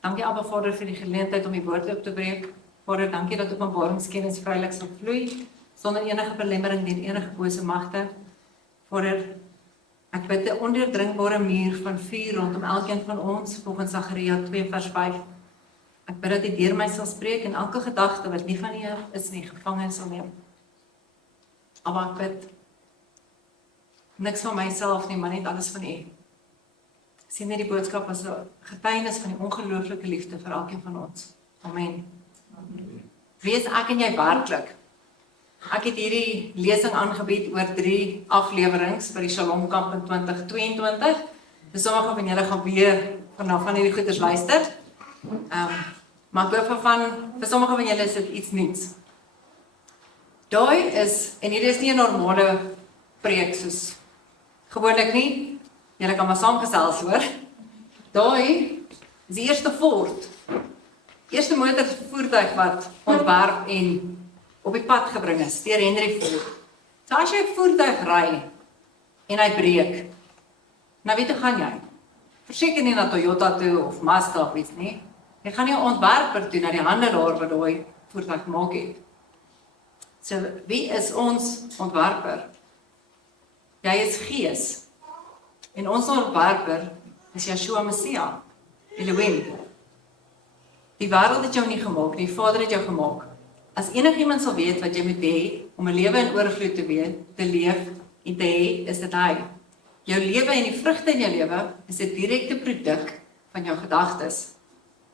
Dankie Abba Vader vir die geleentheid om die woord op te breek. Vader, dankie dat openbaringskennis vrylik sal vloei, sonder enige belemmering deur enige bose magte. Vader, ek bid 'n ondeurdringbare muur van vuur rondom elkeen van ons, volgens Sagaria 2 vers 5. Ek bid dat U deur my sal spreek en elke gedagte wat nie van U is nie, gevange sal neem. Abba, ek bid niks van myself nie, maar net alles van U. Sien net die boodskap as 'n getuienis van die ongelooflike liefde vir elkeen van ons. Amen. Wie is ek en jy werklik? Ek het hierdie lesing aangebied oor 3 afleweringe by die Shalom Kamp in 2022. Dus sommige van julle gaan weer van hierdie goeders luister. Maar ek hoop vir sommige van julle is dit iets nuuts. Daai is, en hier is nie 'n normale preek soos gewoonlik nie. Julle kan maar saamgesels hoor. Daai is die eerste Ford. Eerste motorvoertuig wat ontwerp en op die pad gebring is deur Henry Ford. So as jy 'n voertuig ry en hy breek, nou wie toe gaan jy? Verseker nie na Toyota toe of Mazda of iets nie. Jy gaan nie 'n ontwerper toe na die handelaar wat daai voertuig maak het. So wie is ons ontwerper? Jy is Gees. En ons ontwerper is Yeshua Messia, Elohim. Die wêreld het jou nie gemaak nie, die Vader het jou gemaak. As enigiemand sal weet wat jy moet hê om 'n lewe in oorvloed te leef en te hê, is dit hy. Jou lewe en die vrugte in jou lewe is 'n direkte produk van jou gedagtes.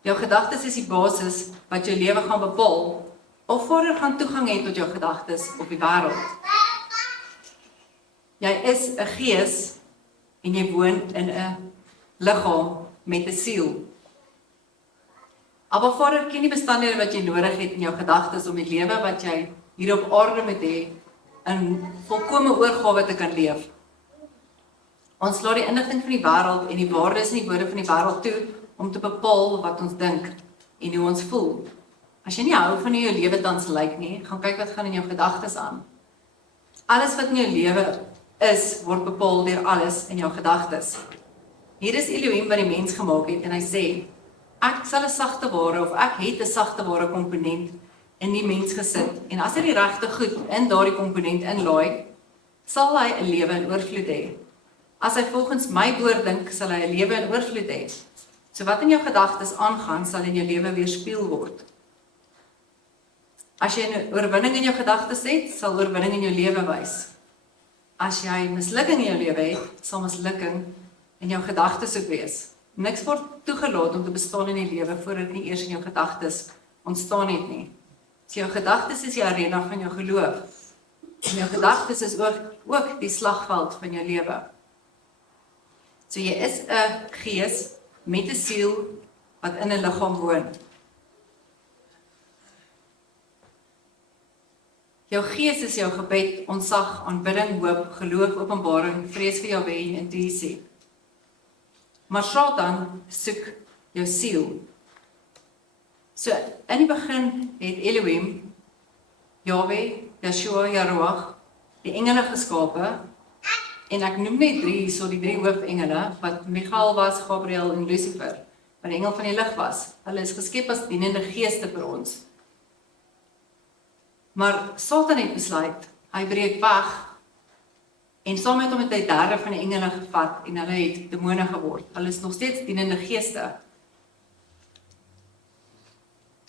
Jou gedagtes is die basis wat jou lewe gaan bepaal, of Vader gaan toegang hê tot jou gedagtes op die wêreld. Jy is 'n gees en jy woon in 'n liggaam met 'n siel. Maar Vader ken die bestandhede wat jy nodig het in jou gedagtes om die lewe wat jy hier op aarde moet hê, in volkomme oorgawe te kan leef. Ons laat die inligting van die wêreld en die waardes en die woorde van die wêreld toe om te bepaal wat ons dink en hoe ons voel. As jy nie hou van hoe jou lewe tans lyk nie, gaan kyk wat gaan in jou gedagtes aan. Alles wat in jou lewe is, word bepaal deur alles in jou gedagtes. Hier is Elohim wat die mens gemaak het en hy sê, ek sal 'n sagte ware of ek het 'n sagte ware komponent in die mens gesit en as hy die regte goed in daardie komponent inlaai, sal hy 'n lewe in oorvloed hê. As hy volgens my woord dink, sal hy 'n lewe in oorvloed hê. So wat in jou gedagtes aangaan, sal in jou lewe weerspieël word. As jy 'n oorwinning in jou gedagtes het, sal oorwinning in jou lewe wys. As jy mislukking in jou lewe het, sal mislukking in jou gedagtes ook wees. Niks word toegelaat om te bestaan in die lewe voordat nie eers in jou gedagtes ontstaan het nie. So jou gedagtes is die arena van jou geloof. En jou gedagtes is ook die slagveld van jou lewe. So jy is 'n gees met 'n siel wat in 'n liggaam woon. Jou gees is jou gebed, ontzag, aanbidding, hoop, geloof, openbaring, vrees vir Jahwe en intuïsie. Maar Satan soek jou siel. So in die begin het Elohim, Jahwe, Yeshua, Yaruach, die engele geskape, en ek noem net 3, so die 3 hoofengele, wat Michael was, Gabriel en Lucifer, wat die engel van die lig was. Hulle is geskep as dienende geeste vir ons. Maar Satan het besluit, hy breek weg, en saam met hom het hy 1/3 van die engele gevat, en hulle het demone geword. Hulle is nog steeds dienende geeste.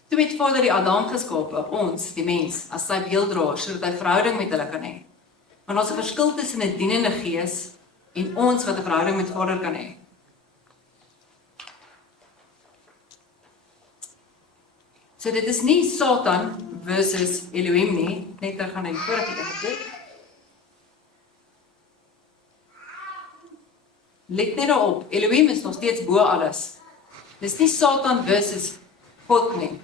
Toe het Vader die Adam geskape, ons, die mens, as sy beelddraer, sodat hy verhouding met hulle kan hê. Want ons 'n verskil tussen 'n dienende gees en ons wat 'n verhouding met Vader kan hê. So dit is nie Satan versus Elohim nie, net terug aan die vorige een toe. Let net daarop, Elohim is nog steeds bo alles. Dis nie Satan versus God nie.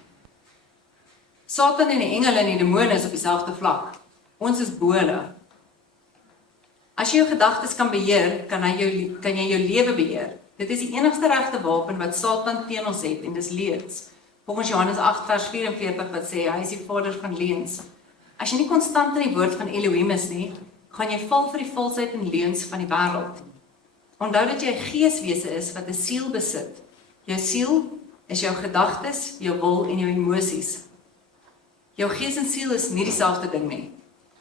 Satan en die engele en die demone is op dieselfde vlak. Ons is bo hulle. As jy jou gedagtes kan beheer, kan jy jou lewe beheer. Dit is die enigste regte wapen wat Satan teen ons het, en dis leuns. Volgens Johannes 8 vers 44 wat sê, hy is die vader van leuns. As jy nie konstant in die woord van Elohim is nie, gaan jy val vir die valsheid en leuns van die wêreld. Onthou dat jy 'n geeswese is wat 'n siel besit. Jou siel is jou gedagtes, jou wil en jou emosies. Jou gees en siel is nie dieselfde ding nie.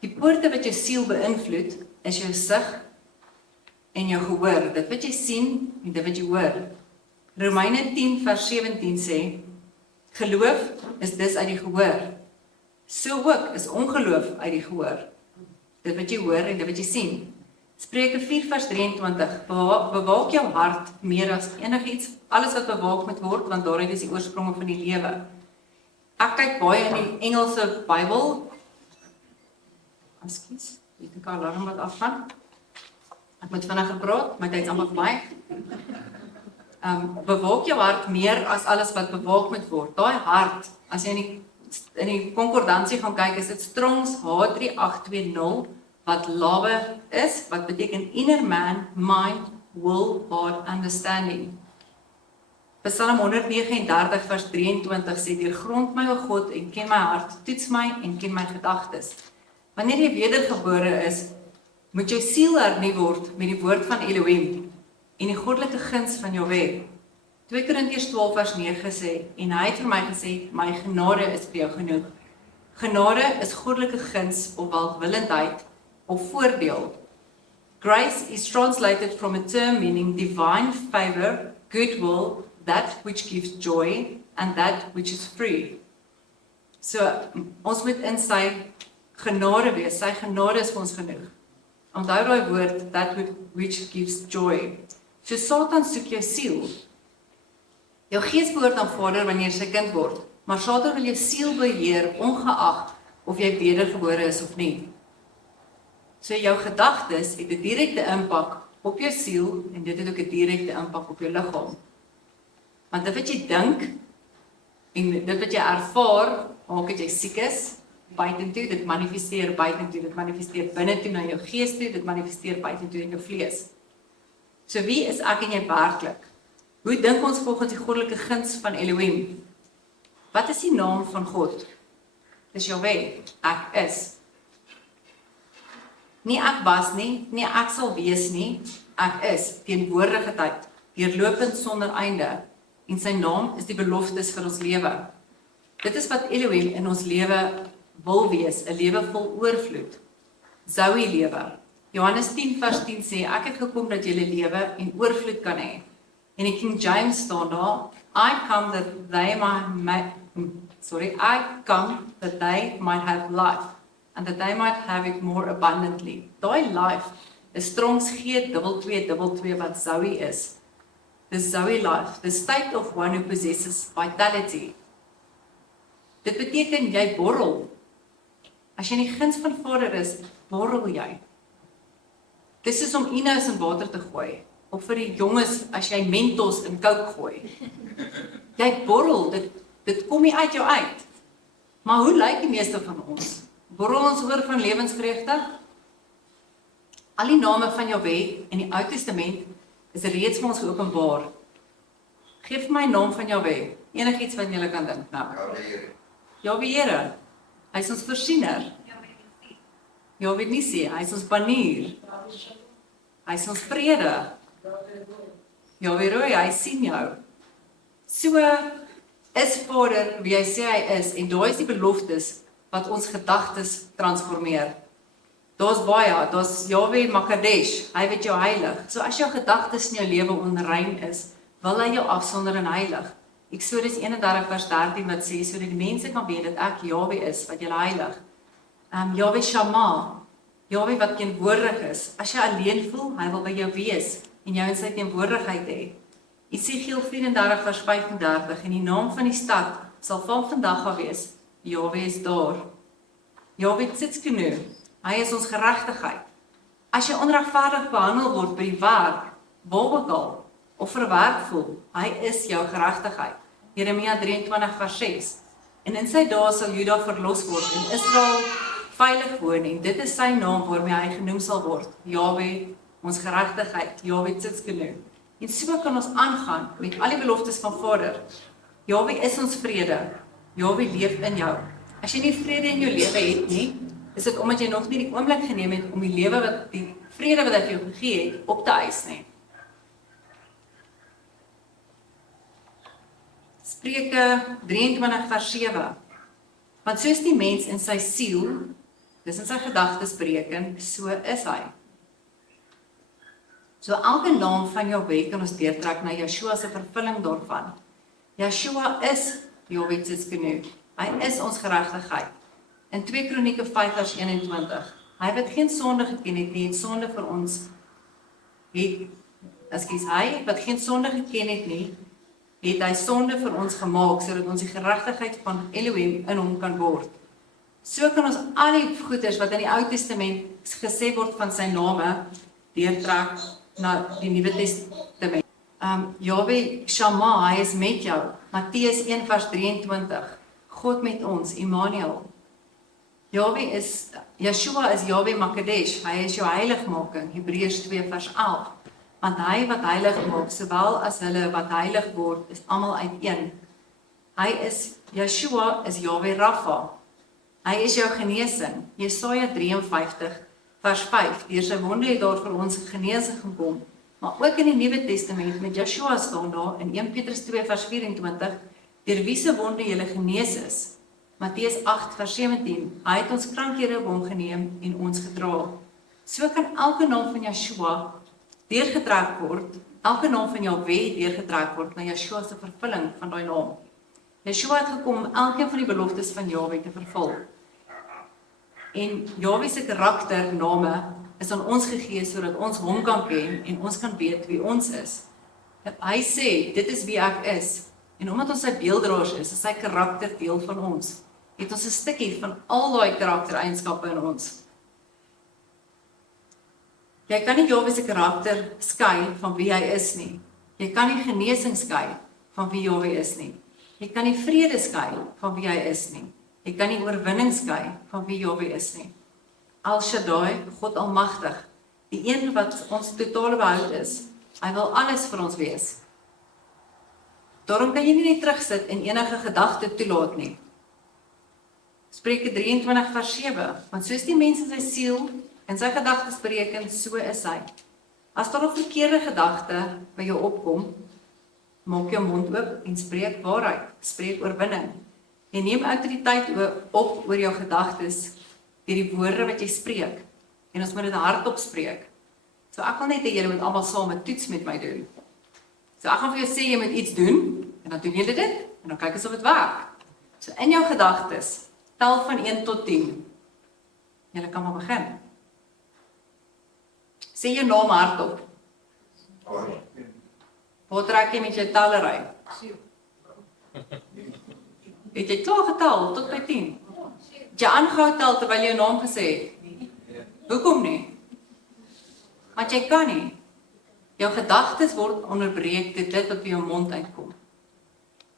Die poorte wat jou siel beïnvloed, is jou sig en jou gehoor, dit wat jy sien en dit wat jy hoor. Romeine 10 vers 17 sê, geloof is dus uit die gehoor. So ook is ongeloof uit die gehoor. Dit wat jy hoor en dit wat jy sien. Spreuke 4 vers 23, bewaak jou hart meer as enigiets, alles wat bewaak moet word, want daaruit is die oorspronge van die lewe. Ek kyk baie in die Engelse Bybel. Ekskuus, ek het 'n alarm wat afgaan. Ek moet vinniger praat, my tyd is amper verby. Bewaak jou hart meer as alles wat bewaak moet word. Daai hart, as jy in die konkordansie gaan kyk, is dit Strong's H3820, wat lawe is, wat beteken inner man, mind, will, heart, understanding. Psalm 139 vers 23 sê, deurgrond my o God en ken my hart, toets my en ken my gedagtes. Wanneer jy wedergebore is, moet jou siel hernie word met die woord van Elohim en die goddelike guns van Jahweh. 2 Korintiërs 12 vers 9 sê, en hy het vir my gesê, my genade is vir jou genoeg. Genade is goddelike guns of welwillendheid of voordeel. Grace is translated from a term meaning divine favor, goodwill, that which gives joy, and that which is free. So, ons moet in sy genade wees, sy genade is vir ons genoeg. Onthou daai woord, that which gives joy. So Satan soek jou siel. Jou gees behoort aan Vader wanneer jy sy kind word, maar Satan wil jou siel beheer, ongeag of jy wedergebore is of nie. So jou gedagtes het 'n direkte impak op jou siel, en dit het ook 'n direkte impak op jou liggaam. Want dit wat jy dink, en dit wat jy ervaar, maak dat jy siek is, buitentoe, dit manifesteer buitentoe, dit manifesteer binnetoe na jou gees toe, dit manifesteer buitentoe in jou vlees. So wie is ek en jy werklik? Hoe dink ons volgens die goddelike guns van Elohim? Wat is die naam van God? Dis Jahweh, ek is. Nie ek was nie, nie ek sal wees nie, ek is, teenwoordige tyd, deurlopend sonder einde, en sy naam is die beloftes vir ons lewe. Dit is wat Elohim in ons lewe wil wees, 'n lewe vol oorvloed. Zoe lewe. Johannes 10 vers 10 sê, ek het gekom dat julle lewe en oorvloed kan hê. En in King James staan daar, I come that they might have life, and that they might have it more abundantly. Daai life is Strong's G2222 wat Zoe is. The Zoe life, the state of one who possesses vitality. Dit beteken jy borrel. As jy in die guns van Vader is, borrel jy. Dis is om Inous in water te gooi, of vir die jonges as jy Mentos in Coke gooi. Jy borrel, dit kom nie uit jou uit. Maar hoe lyk die meeste van ons? Borrel ons oor van lewensvreugde? Al die name van Jahweh in die Ou Testament is reeds vir ons geopenbaar. Geef my naam van Jahweh, enigiets wat jy kan dink nou. Jahweh Here, hy is ons voorsiener. Jahweh Nissi, hy is ons banier. Hy is ons vrede. Jahweh Rooi, hy sien jou. So is Vader wie hy sê hy is, en daai is die beloftes wat ons gedagtes transformeer. Daar's baie, daar's Jahweh Makadesh, hy weet jou heilig. So as jou gedagtes in jou lewe onrein is, wil hy jou afsonder en heilig. Eksodus 31 vers 13 wat sê, sodat die mense kan weet dat ek Jahweh is, wat julle heilig. Jahweh Shammah, Jahweh wat teenwoordig is. As jy alleen voel, hy wil by jou wees, en jou in sy teenwoordigheid hê. Esegiel 34 vers 35, en die naam van die stad sal van vandag af wees, Jahweh is daar. Jahweh Tsidkenu, hy is ons geregtigheid. As jy onregverdig behandel word by die werk, waar ook al, of verwerp voel, hy is jou geregtigheid. Jeremia 23 vers 6. En in sy dae sal Juda verlos word en Israel veilig woon, en dit is sy naam waarmee hy genoem sal word. Jahweh, ons geregtigheid, Jahweh Tsidkenu. En so kan ons aangaan met al die beloftes van Vader. Jahweh is ons vrede. Jahweh leef in jou. As jy nie vrede in jou lewe het nie, is dit omdat jy nog nie die oomblik geneem het om die vrede wat hy vir jou gegee het, op te eis nie. Spreuke 23 vers 7. Want soos die mens in sy siel, dis in sy gedagtes bereken, so is hy. So elke naam van Jahwe kan ons deurtrek na Yeshua se vervulling daarvan. Yeshua is Jahwe Tsidkenu. Hy is ons geregtigheid. In 2 Kronieke 5 vers 21. Hy wat geen sonde geken het nie, het sonde vir ons hy wat geen sonde geken het nie, het hy sonde vir ons gemaak, sodat ons die geregtigheid van Elohim in hom kan word. So kan ons al die goeders wat in die Ou Testament gesê word van sy name, deurtrek na die Nuwe Testament. Jahwe Shammah, hy is met jou. Matteus 1 vers 23. God met ons, Immanuel. Yeshua is Jahwe Makadesh, hy is jou heiligmaking, Hebreërs 2 vers 11. Want hy wat heilig maak, sowel as hulle wat heilig word, is almal uiteen. Yeshua is Jahwe Rapha. Hy is jou genesing. Jesaja 53 vers 5. Deur sy wonde het daar vir ons genesing gekom. Maar ook in die Nuwe Testament met Yeshua staan daar in 1 Petrus 2 vers 24, deur wie se wonde julle genees is. Matteus 8 vers 17. Hy het ons krankhede op hom geneem en ons gedra. So kan elke naam van Yeshua deurgetrek word, elke naam van Jahwe deurgetrek word na Yeshua se vervulling van daai naam. Yeshua het gekom om elkeen van die beloftes van Jahwe te vervul. En Jahwe se karaktername is aan ons gegee sodat ons hom kan ken en ons kan weet wie ons is. Hy sê, dit is wie ek is. En omdat ons sy beelddraers is sy karakter deel van ons. Het ons 'n stukkie van al daai karaktereienskappe in ons. Jy kan nie Jahwe se karakter skei van wie hy is nie. Jy kan nie genesing skei van wie Jahwe is nie. Jy kan nie vrede skei van wie hy is nie. Jy kan nie oorwinning skei van wie Jahwe is nie. Al Shaddai, God Almagtig, die een wat ons totale behoud is. Hy wil alles vir ons wees. Daarom kan jy nie net terugsit en enige gedagte toelaat nie. Spreuke 23 vers 7, want soos die mens in sy siel en sy gedagtes bereken, so is hy. As daar 'n verkeerde gedagte by jou opkom, maak jou mond oop en spreek waarheid, spreek oorwinning. Jy neem autoriteit op oor jou gedagtes deur die woorde wat jy spreek. En ons moet dit hardop spreek. So ek wil net hê julle moet almal saam 'n toets met my doen. So ek gaan vir jou sê jy moet iets doen en dan doen jy dit en dan kyk ons of dit werk. So in jou gedagtes, tel van 1 tot 10. Julle kan maar begin. Sê jou naam hardop. Wat raak jy met jou tellery? Het jy klaar getel tot by 10? Het jy aangehou tel terwyl jy jou naam gesê het? Hoekom nie? Want jy kan nie. Jou gedagtes word onderbreek deur dit wat by jou mond uitkom.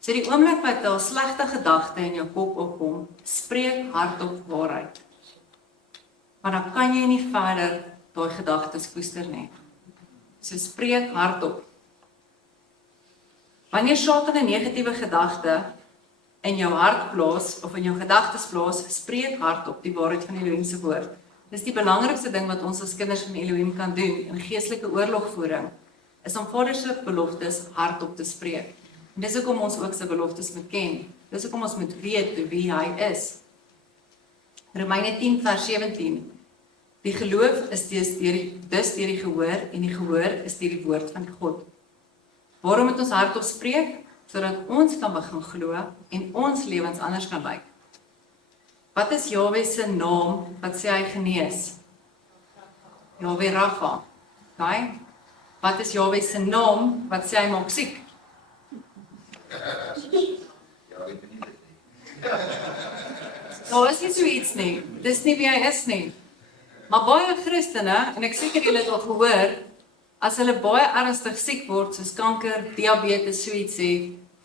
So die oomblik wat daar slegte gedagte in jou kop opkom, spreek hardop waarheid. Maar dan kan jy nie verder daai gedagtes koester nie. So spreek hardop. Wanneer Satan 'n negatiewe gedagte in jou hart plaas of in jou gedagtes plaas, spreek hardop die waarheid van Elohim se woord. Dis die belangrikste ding wat ons as kinders van Elohim kan doen in geestelike oorlogvoering, is om Vader se beloftes hardop te spreek. En dis hoekom ons ook sy beloftes moet ken. Dis hoekom ons moet weet wie hy is. Romeine 10 vers 17. Die geloof is dus deur die gehoor en die gehoor is deur die woord van God. Waarom moet ons hardop spreek? Sodat ons kan begin glo en ons lewens anders kan lyk. Wat is Jahwe se naam wat sê hy genees? Jahwe Rapha. Okay? Wat is Jahwe se naam wat sê hy maak siek? Daar is nie so iets nie. Dis nie wie hy is nie. Maar baie Christene, en ek seker julle het al gehoor, as hulle baie ernstig siek word, soos kanker, diabetes, so iets sê,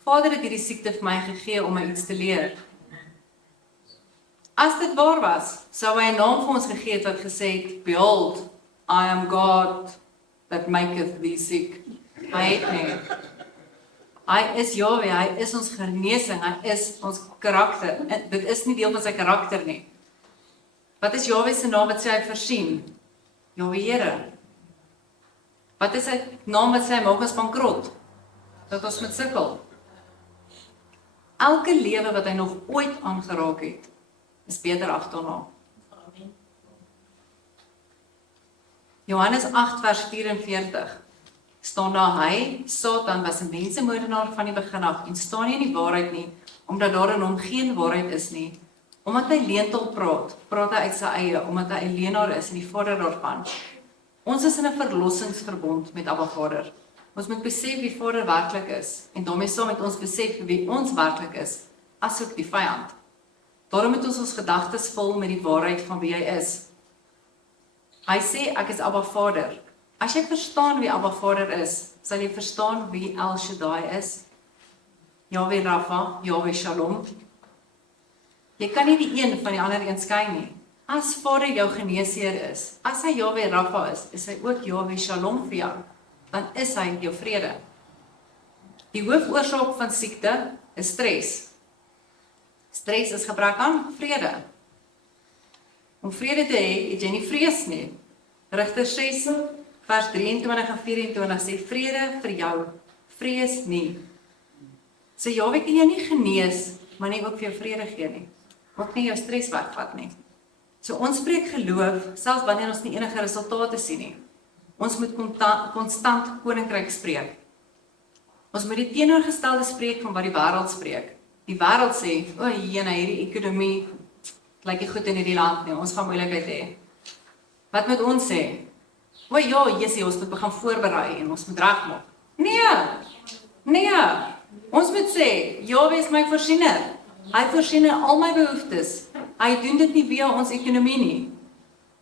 Vader het hierdie siekte vir my gegee om my iets te leer. As dit waar was, sou hy 'n naam vir ons gegee het wat gesê het, Behold, I am God that maketh thee sick. Hy het nie. Hy is Jahwe, hy is ons genesing, hy is ons karakter. En dit is nie deel van sy karakter nie. Wat is Jahwe se naam wat sê hy voorsien? Jahwe Here. Wat is sy naam wat sê hy maak ons bankrot? Dat ons moet sukkel. elke lewe wat hy nog ooit aangeraak het, is beter agterna. Johannes 8 vers 44 staan daar, hy, Satan, was 'n mensemoordenaar van die begin af en staan nie in die waarheid nie, omdat daar in hom geen waarheid is nie. Omdat hy leentaal praat, praat hy uit sy eie, omdat hy 'n leenaar is en die vader daarvan. Ons is in 'n verlossingsverbond met Abba Vader. Ons moet besef wie Vader werklik is en daarmee saam met ons besef wie ons werklik is, asook die vyand. Daarom moet ons gedagtes vul met die waarheid van wie hy is. Hy sê, ek is Abba Vader. As jy verstaan wie Abba Vader is, sal jy verstaan wie El Shaddai is. Yahweh Rapha, Yahweh Shalom. Jy kan nie die een van die ander een skei nie. As Vader jou geneesheer is, as hy Yahweh Rapha is hy ook Yahweh Shalom vir jou, dan is hy jou vrede. Die hoofoorsaak van siekte is stres. Stres is gebrek aan vrede. Om vrede te hê, het jy nie vrees nie. Rigters 6 vers 23 en 24 sê, vrede vir jou, vrees nie. So Yahweh kan jou nie genees, maar nie ook vir jou vrede gee nie. Ook nie jou stres wegvat nie. So ons spreek geloof, selfs wanneer ons nie enige resultate sien nie. Ons moet konstant koninkryk spreek. Ons moet die teenoorgestelde spreek van wat die wêreld spreek. Die wêreld sê, o jene, hierdie ekonomie lyk nie goed in hierdie land nie, ons gaan moeilikheid hê. Wat moet ons sê? O ja, Jesusie, ons moet begin voorberei en ons moet regmaak. Nee, ons moet sê, Yahweh is my voorsiener. Hy voorsien al my behoeftes. Hy doen dit nie via ons ekonomie nie,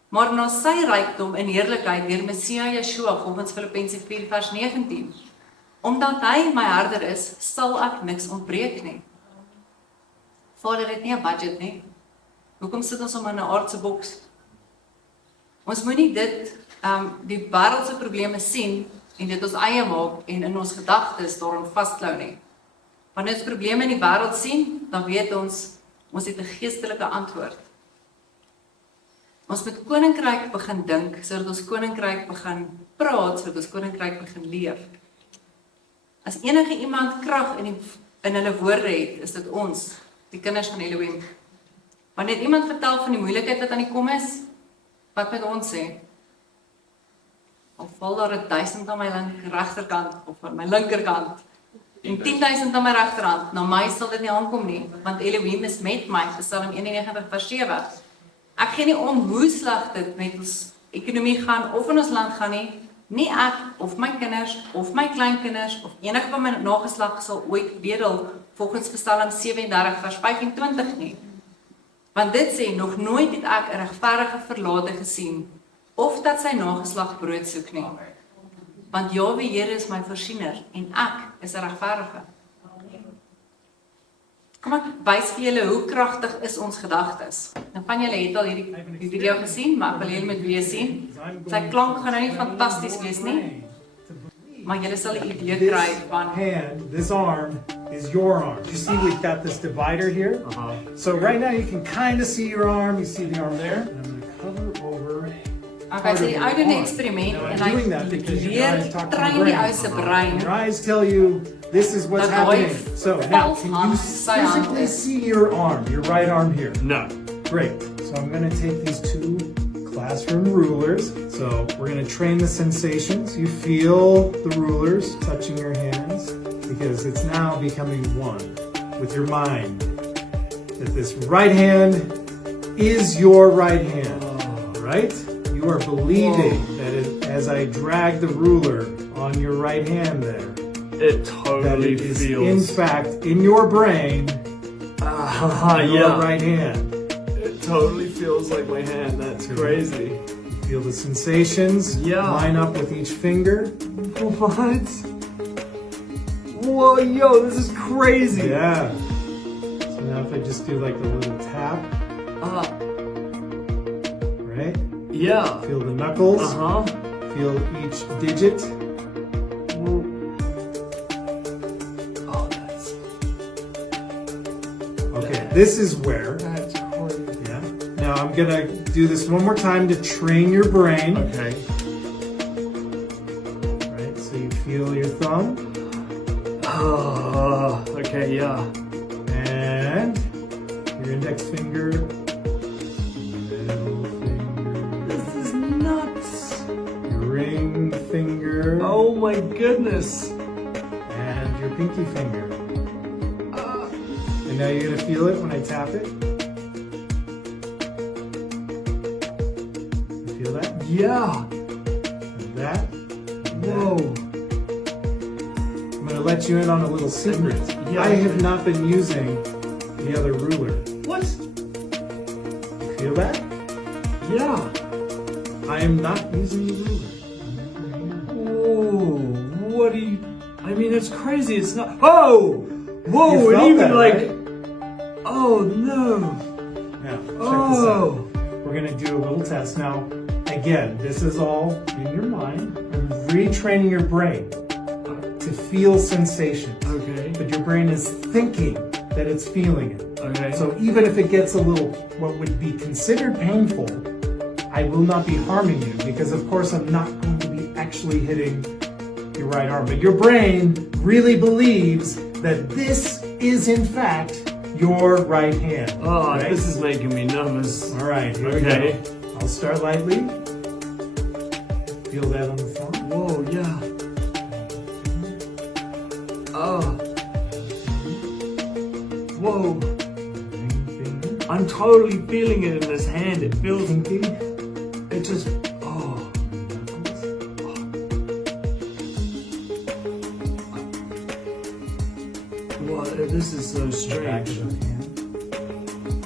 maar na sy rykdom en heerlikheid deur Messia Yeshua, volgens Filippense 4 vers 19. Omdat hy my herder is, sal ek niks ontbreek nie. Vader het nie 'n budget nie. Hoekom sit ons om in 'n aardse boks? Ons moenie die wêreldse probleme sien en dit ons eie maak en in ons gedagtes daaraan vasklou nie. Wanneer ons probleme in die wêreld sien, dan weet ons het 'n geestelike antwoord. Ons moet koninkryk begin dink, sodat ons koninkryk begin praat, sodat ons koninkryk begin leef. As enige iemand krag in hulle woorde het, is dit ons, die kinders van Elohim. Wanneer iemand vertel van die moeilikheid wat aan die kom is, wat moet ons sê? Al val daar 1000 aan my regterkant of aan my linkerkant, en 10.000 aan my regterhand, na my sal dit nie aankom nie, want Elohim is met my, Psalm 91 vers 7. Ek gee nie om hoe sleg dit met ons ekonomie gaan, of in ons land gaan nie ek, of my kinders, of my kleinkinders, of enige van my nageslag sal ooit bedel, volgens Psalm 37 vers 25 nie. Want dit sê, nog nooit het ek 'n regverdige verlate gesien, of dat sy nageslag brood soek nie. Want Yahweh Here is my voorsiener, en ek is 'n regverdige. Kom ek wys vir julle hoe kragtig is ons gedagtes. Nou van julle het al hierdie video gesien, maar ek wil julle met weer sien. Sy klank gaan nou nie fantasties wees nie, maar julle sal 'n idee kry van hand, this arm is your arm. You see we've got this divider here. So right now you can kind of see your arm, you see the arm there. And I'm going to cover over. Okay, so die ou doen 'n eksperiment en hy leer train die ou se brein. Your eyes tell you this is what's happening. So now, can you physically see your arm, your right arm here? No. Great. So I'm going to take these two classroom rulers. So we're going to train the sensations. You feel the rulers touching your hands because it's now becoming one with your mind. That this right hand is your right hand, right? You are believing that as I drag the ruler on your right hand there, It that totally it is feels. in fact in your brain your yeah. right hand. It totally feels like my hand. That's crazy. Feel the sensations Yeah. line up with each finger. What? Whoa, yo, this is crazy. Yeah. So now if I just do like a little tap, right? Yeah. Feel the knuckles. Feel each digit. Oh, that's Okay, this is where. crazy. Yeah. Now I'm gonna do this one more time to train your brain. Okay. Right. So you feel your thumb. Okay, yeah. Your index finger, middle finger, This is nuts. your ring finger, Oh my goodness. and your pinky finger. And now you're gonna feel it when I tap it. You feel that? Yeah. And that? And Whoa. that. I'm gonna let you in on a little secret. Yeah. I have not been using the other ruler. What? You feel that? Yeah. I am not using the ruler. Whoa. What do you? I mean, it's crazy. It's not. Oh. Whoa. You And felt even that, like. right? Oh no. Now, check Oh. this out. We're gonna do a little test. Now, again, this is all in your mind. I'm retraining your brain to feel sensations. Okay. But your brain is thinking that it's feeling it. Okay. So even if it gets a little, what would be considered painful, I will not be harming you because of course I'm not going to be actually hitting your right arm. But your brain really believes that this is in fact your right hand. Oh, right? this is making me nervous. All right, here Okay. we go. I'll start lightly. Feel that on the floor. Whoa. Yeah. Oh. Whoa. Ring finger, I'm totally feeling it in this hand. It feels. pinky, It just. Oh. knuckles. Wow. This is so Back strange. of the hand.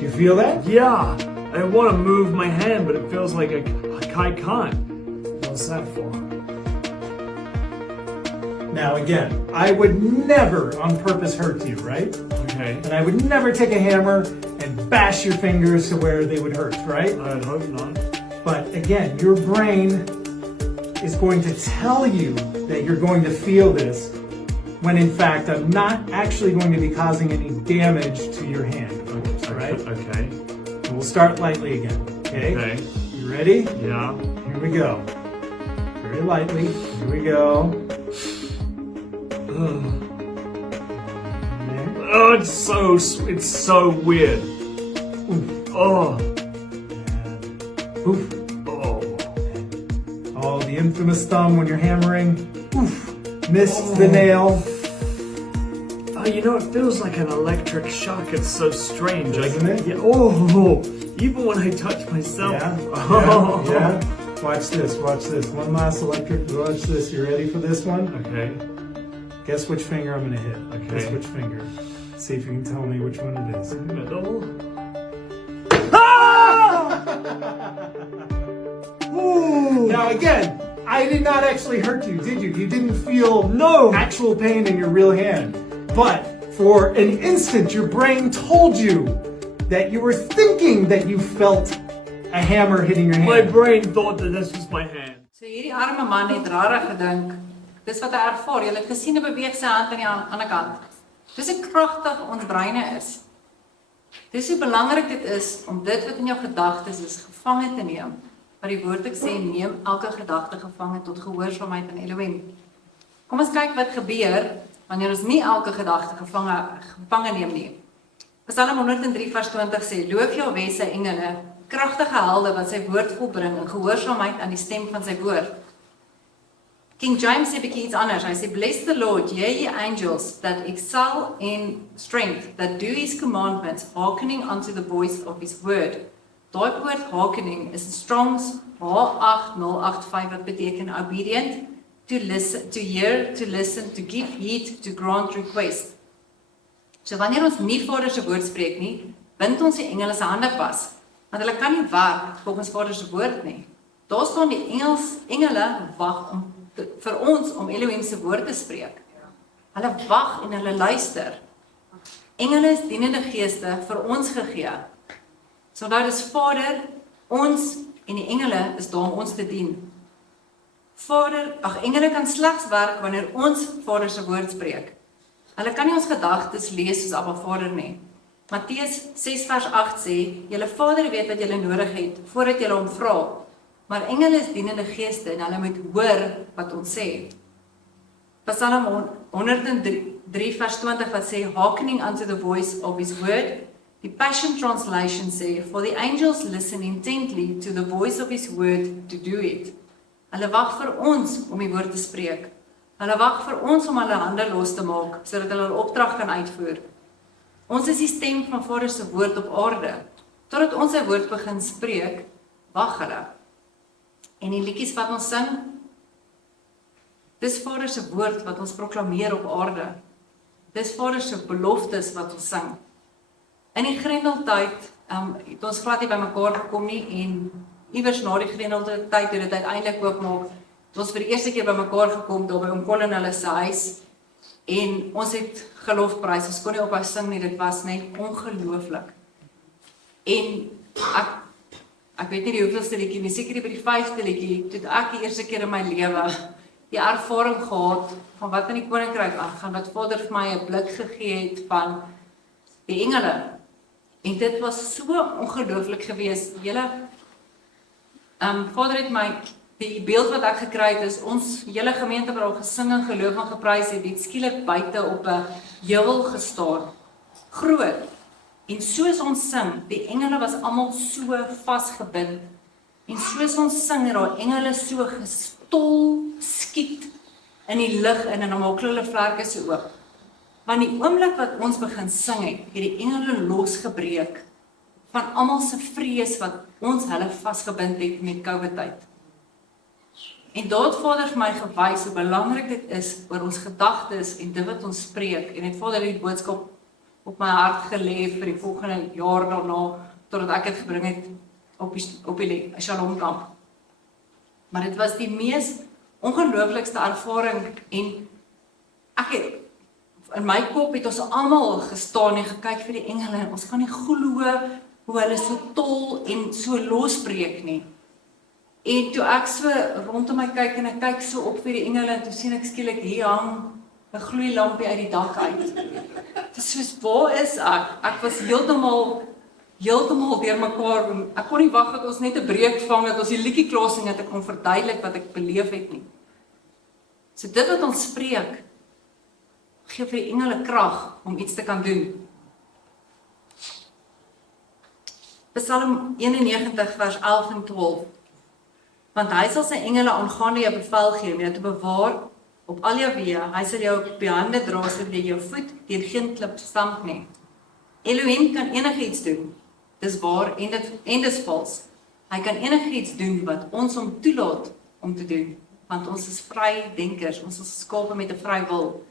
You feel that? Yeah. I want to move my hand, but it feels like I can't. What's that for? Now again, I would never on purpose hurt you, right? Okay. And I would never take a hammer and bash your fingers to where they would hurt, right? I'd hope not. But again, your brain is going to tell you that you're going to feel this when in fact I'm not actually going to be causing any damage to your hand, all right? Okay. We'll start lightly again, okay? Okay. You ready? Yeah. Here we go. Very lightly. Here we go. Ugh. There. Oh, it's so weird. Oh. And oof. Oh. Oh, the infamous thumb when you're hammering. Oof. Missed the nail. Oh, you know, it feels like an electric shock. It's so strange. Doesn't it? Yeah. Oh. Even when I touch myself. Yeah. Oh. Yeah. Yeah. Watch this. Watch this. One last electric. Watch this. You ready for this one? Okay. Guess which finger I'm gonna hit. Okay. Guess which finger. See if you can tell me which one it is. Middle. Ah! Ooh. Now again, I did not actually hurt you, did you? You didn't feel No. actual pain in your real hand. But for an instant, your brain told you that you were thinking that you felt a hammer hitting your hand. My brain thought that this was my hand. So hierdie arme man het rare gedink. Dis wat hy ervaar. Jy het gesien hy beweeg sy hand aan die ander kant. Dis hoe kragtig ons breine is. Dis hoe belangrik dit is om dit wat in jou gedagtes is gevange te neem. Wat die woord ek sê, neem elke gedagte gevange tot gehoorsaamheid aan Elohim. Kom ons kyk wat gebeur wanneer ons nie elke gedagte gevange neem nie. Psalm 103 vers 20 sê, loof Jahweh sy engele, kragtige helde wat sy woord volbring in gehoorsaamheid aan die stem van sy woord. King James sê bietjie iets anders. Hy sê, bless the Lord, ye angels that excel in strength, that do his commandments, hearkening unto the voice of his word. Daai woord hearkening is Strong's H8085 wat beteken obedient, to listen, to hear, to listen, to give heed, to grant request. So wanneer ons nie Vader se woord spreek nie, bind ons die engele se hande vas, want hulle kan nie werk volgens Vader se woord nie. Daar staan die engele wag vir ons om Elohim se woord te spreek. Hulle wag en hulle luister. Engele is dienende geeste vir ons gegee. So nou dis Vader, ons en die engele is daar om ons te dien. Engele kan slegs werk wanneer ons Vader se woord spreek. Hulle kan nie ons gedagtes lees soos Abba Vader nie. Matteus 6 vers 8 sê, julle Vader weet wat julle nodig het voordat julle hom vra. Maar engele is dienende geeste en hulle moet hoor wat ons sê. Psalm 103 vers 20 wat sê, hearkening unto the voice of his word. Die Passion Translation sê, for the angels listen intently to the voice of his word to do it. Hulle wag vir ons om die woord te spreek. Hulle wag vir ons om hulle hande los te maak, sodat hulle hul opdrag kan uitvoer. Ons is die stem van Vader se woord op aarde. Totdat ons sy woord begin spreek, wag hulle. En die liedjies wat ons sing, dis Vader se woord wat ons proklameer op aarde. Dis Vader se beloftes wat ons sing. In die Grendeltyd, het ons glad nie by mekaar gekom nie, en iewers na die Grendeltyd, toe dit uiteindelik oopmaak, het ons vir die eerste keer by mekaar gekom, daar by oom Colin hulle se huis, en ons het gelofprys, ons kon nie ophou sing nie, dit was net ongelooflik. En ek weet nie die hoeveelste liedjie nie, seker by die 5de liedjie, toe ek die eerste keer in my lewe die ervaring gehad van wat in die koninkryk aangaan, dat Vader vir my 'n blik gegee het van die engele. En dit was so ongelooflik gewees. Vader het my, die beeld wat ek gekry het, is ons hele gemeente wat al gesing en geloof en geprys het skielik buite op 'n heuwel gestaan. Groot. En soos ons sing, die engele was almal so vasgebind. En soos ons sing, het daar engele so gestol skiet in die lug in, en dan maak hulle vlerke so oop. Want die oomblik wat ons begin sing het die engele losgebreek van almal se vrees wat ons hulle vasgebind het met COVID-tyd. En daar het Vader vir my gewys hoe belangrik dit is oor ons gedagtes en dit wat ons spreek, en het Vader die boodskap op my hart gelê vir die volgende jaar daarna, totdat ek dit gebring het op die Shalom kamp. Maar dit was die mees ongelooflikste ervaring, en ek het, in my kop het ons almal gestaan en gekyk vir die engele, en ons kan nie glo hoe hulle so tol en so losbreek nie. En toe ek so rondom my kyk, en ek kyk so op vir die engele, en toe sien ek skielik, hier hang 'n gloeilampie uit die dak uit. Dit is soos, waar is ek? Ek was heeltemal deurmekaar, ek kon nie wag dat ons net 'n breek vang, dat ons die liedjie klaar sing, dat ek kon verduidelik wat ek beleef het nie. So dit wat ons spreek, gee vir die engele krag om iets te kan doen. Psalm 91 vers 11 en 12. Want hy sal sy engele aangaande jou bevel gee om jou te bewaar op al jou weë. Hy sal jou op die hande dra sodat jy jou voet teen geen klip stamp nie. Elohim kan enigiets doen. Dis waar en dis vals. Hy kan enigiets doen wat ons hom toelaat om te doen, want ons is vrydenkers, ons is skape met 'n vry wil.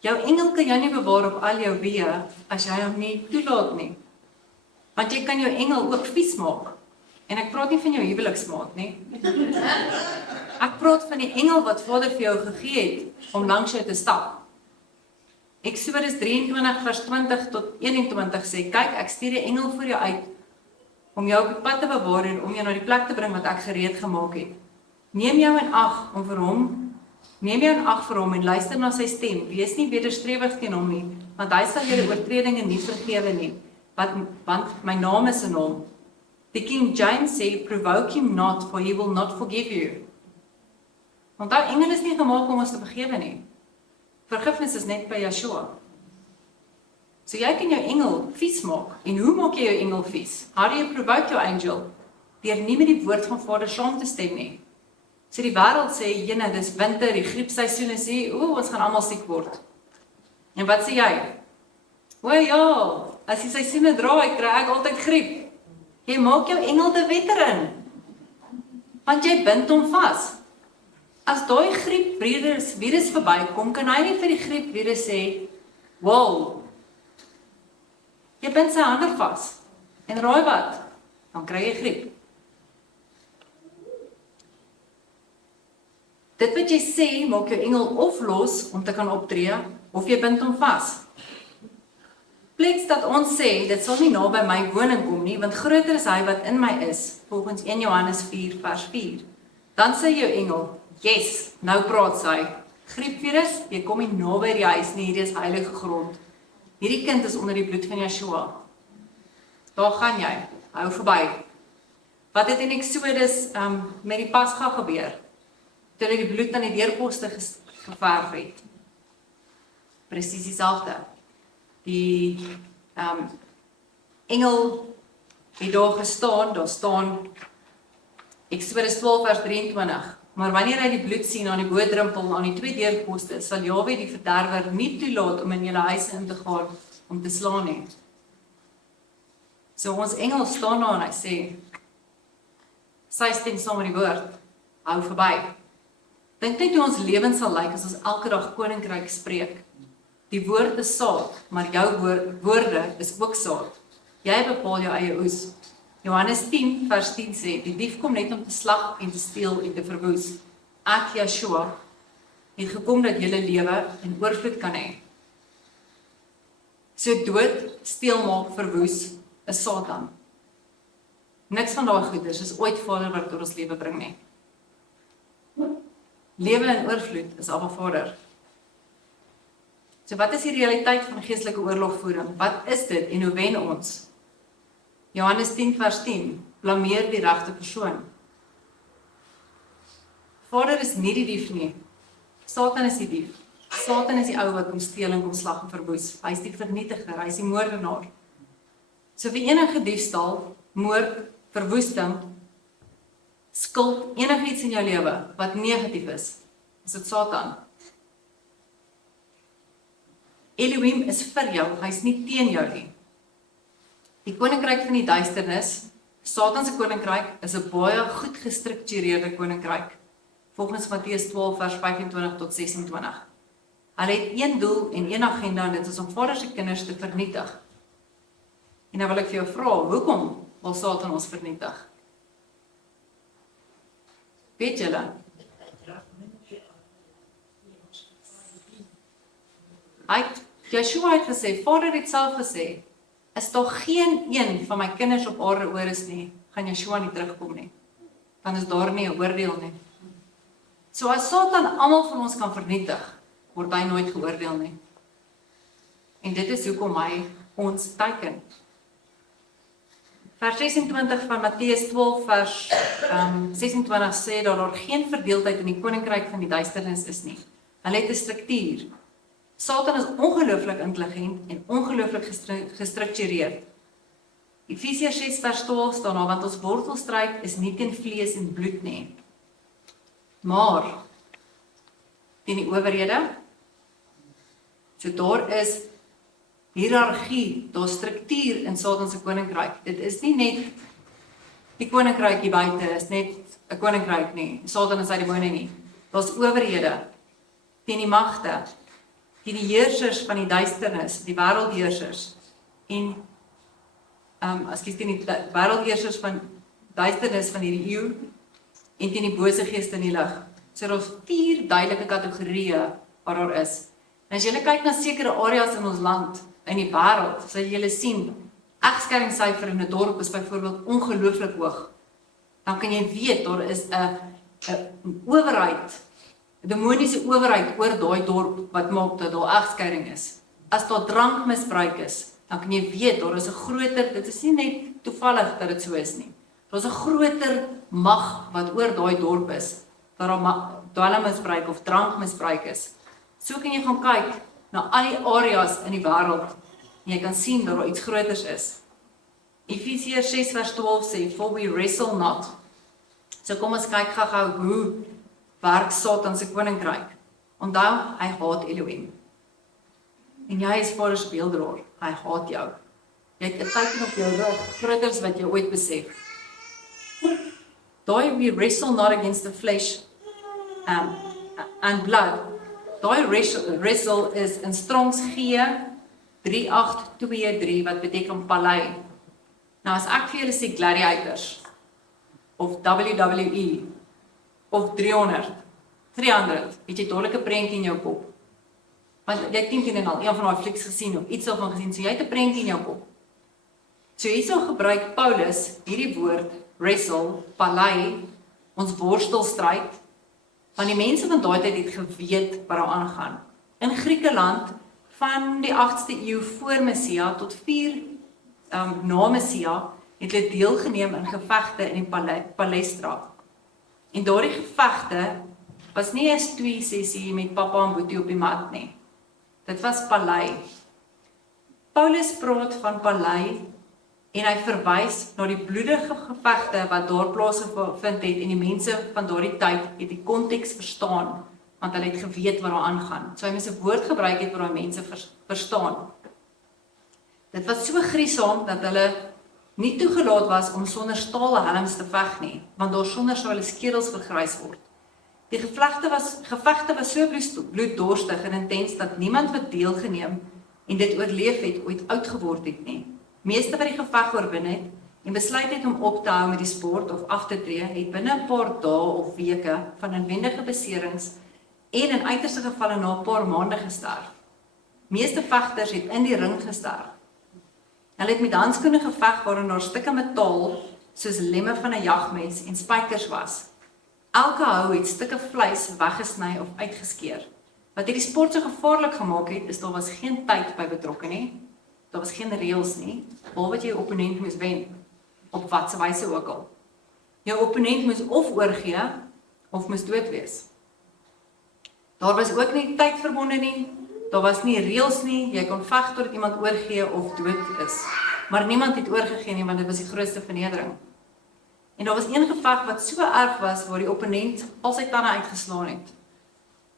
Jou engel kan jou nie bewaar op al jou weë as jy hom nie toelaat nie. Want jy kan jou engel ook vies maak. En ek praat nie van jou huweliksmaat nie. Ek praat van die engel wat Vader vir jou gegee het om langs jou te stap. Eksodus 23 vers 20 tot 21 sê, kyk, ek stuur 'n engel voor jou uit om jou op die pad te bewaar en om jou na die plek te bring wat ek gereed gemaak het. Neem jou in ag vir hom en luister na sy stem. Wees nie wederstrewig teen hom nie, want hy sal julle oortredinge nie vergewe nie, want my naam is in hom. Die King James sê, provoke him not, for he will not forgive you. Want daai engel is nie gemaak om ons te vergewe nie. Vergifnis is net by Yeshua. So jy kan jou engel vies maak. En hoe maak jy jou engel vies? How do you provoke your angel? Deur nie met die woord van Vader saam te stem nie. So die wêreld sê, jene, dis winter, die griepseisoen sê, ons gaan almal siek word. En wat sê jy? O ja, as die seisoene draai, kry ek altyd griep. Jy maak jou engel te weterin. Want jy bind hom vas. As daai griepvirus verbykom, kan hy nie vir die griepvirus sê, wow, jy bind sy hande vas. En raai wat? Dan kry jy griep. Dit wat jy sê, maak jou engel of los om te kan optree, of jy bind hom vas. Pleks dat ons sê, dit sal nie naby my woning kom nie, want groter is hy wat in my is, volgens 1 Johannes 4 vers 4. Dan sê jou engel, yes, nou praat sy. Griepvirus, jy kom nie naby die huis nie, hierdie is heilige grond. Hierdie kind is onder die bloed van Yeshua. Daar gaan jy, hou verby. Wat het in Exodus met die Pasga gebeur? Toe hulle die bloed aan die deurposte geverf het. presies dieselfde. Die engel het daar staan Eksodus 12 vers 23. Maar wanneer hy die bloed sien aan die bootdrempel aan die 2 deurposte, sal Jahwe die verderwer nie toelaat om in julle huise in te gaan om te slaan nie. So ons engel staan daar en hy sê, sy stem saam met die woord, hou verby. Dink net hoe ons lewens sal lyk as ons elke dag koninkryk spreek. Die woord is saad, maar jou woorde is ook saad. Jy bepaal jou eie oes. Johannes 10 vers 10 sê, die dief kom net om te slag en te steel en te verwoes. Ek, Yeshua, het gekom dat julle lewe in oorvloed kan hê. So dood, steel maak, verwoes, is Satan. Niks van daai goeders is ooit Vader wat tot ons lewe bring nie. Lewe in oorvloed is Abba Vader. So wat is die realiteit van geestelike oorlogvoering? Wat is dit en hoe wen ons? Johannes 10 vers 10, blameer die regte persoon. Vader is nie die dief nie. Satan is die dief. Satan is die ou wat kom steel en kom slag en verwoes. Hy is die vernietiger, hy is die moordenaar. So vir enige diefstal, moord, verwoesting, skuld, enigiets in jou lewe wat negatief is dit Satan. Elohim is vir jou, hy is nie teen jou nie. Die koninkryk van die duisternis, Satan se koninkryk, is 'n baie goed gestruktureerde koninkryk, volgens Matteus 12 vers 25 tot 26. Hulle het een doel en een agenda, en dit is om Vader se kinders te vernietig. En nou wil ek vir jou vra, hoekom wil Satan ons vernietig? Weet julle? Yeshua het gesê, Vader het self gesê, is daar geen een van my kinders op aarde oor is nie, gaan Yeshua nie terugkom nie. Dan is daar nie 'n oordeel nie. So as Satan almal van ons kan vernietig, word hy nooit geoordeel nie. En dit is hoekom hy ons teiken. Vers 26 van Matteus 12 vers 26 sê dat daar geen verdeeldheid in die koninkryk van die duisternis is nie. Hulle het 'n struktuur. Satan is ongelooflik intelligent en ongelooflik gestruktureerd. Efesiërs 6 vers 12 staan daar, want ons wortelstryd is nie teen vlees en bloed nie, maar teen die owerhede. So daar is hiërargie, daar is struktuur in Satan se koninkryk. Dit is nie net die koninkryk hier buite, is net 'n koninkryk nie. Satan is sy demone nie. Daar's owerhede teen die magte, teen die heersers van die duisternis, die wêreldheersers en teen die wêreldheersers van duisternis van hierdie eeu en teen die bose geeste in die lig. So daar's 4 duidelike kategorieë wat daar is. En as jy kyk na sekere areas in ons land, in die wêreld, sal jy sien, egskeidingssyfer in 'n dorp is byvoorbeeld ongelooflik hoog. Dan kan jy weet daar is 'n owerheid, 'n demoniese owerheid oor daai dorp wat maak dat daar egskeiding is. As daar drankmisbruik is, dan kan jy weet daar is 'n groter, dit is nie net toevallig dat dit so is nie. Daar's 'n groter mag wat oor daai dorp is, dat daar dwelmmisbruik of drankmisbruik is. So kan jy gaan kyk na al die areas in die wêreld en jy kan sien dat daar iets groters is. Efesiërs 6 vers 12 sê, for we wrestle not. So kom ons kyk gou hoe werk Satan se koninkryk. Onthou, hy haat Elohim. En jy is Vader se beelddraer, hy haat jou. Jy het 'n teken op jou rug, groter as wat jy ooit besef. Daai we wrestle not against the flesh and blood. Daai wrestle is in Strong's G 3823 wat beteken palei. Nou as ek vir julle sê gladiators of WWE of 300, het jy dadelik 'n prentjie in jou kop. Want jy het teen al een van daai flieks gesien of iets daarvan gesien, so jy het 'n prentjie in jou kop. So hierso gebruik Paulus hierdie woord wrestle, palei, ons worstelstryd. Want die mense van daai tyd het geweet wat daar aangaan. In Griekeland van die 8ste eeu voor Messia tot 4 na Messia het hulle deelgeneem in gevegte in die Palestra. En daardie gevegte was nie 'n stoei sessie met pappa en boetie op die mat nie. Dit was Palei. Paulus praat van Palei en hy verwys na die bloedige gevegte wat daar plaasgevind het en die mense van daardie tyd het die konteks verstaan, want hulle het geweet wat daar aangaan. So hy moes 'n woord gebruik het wat daai mense verstaan. Dit was so griesaam dat hulle nie toegelaat was om sonder stale helms te veg nie, want daarsonder sou hulle skedels vergrys word. Die gevegte was so bloeddorstig en intens dat niemand wat deelgeneem en dit oorleef het ooit oud geword het nie. Meeste wat die geveg oorwin het en besluit het om op te hou met die sport of af te tree, het binne 'n paar dae of weke van inwendige beserings en in uiterste gevalle na 'n paar maande gesterf. Meeste vegters het in die ring gesterf. Hulle het met handskoene geveg waarin daar stukke metaal soos lemme van 'n jagmes en spykers was. Elke hou het stukke vleis weggesny of uitgeskeer. Wat hierdie sport so gevaarlik gemaak het, is daar was geen tyd by betrokke nie. Daar was geen reëls nie, behalwe wat jy opponent moes wen, op watse wyse ook al. Jou opponent moes of oorgee, of moes dood wees. Daar was ook nie tyd verbonde nie, daar was nie reëls nie, jy kon veg totdat iemand oorgee of dood is. Maar niemand het oorgegee nie, want dit was die grootste vernedering. En daar was een geveg wat so erg was, waar die opponent al sy tande uitgeslaan het.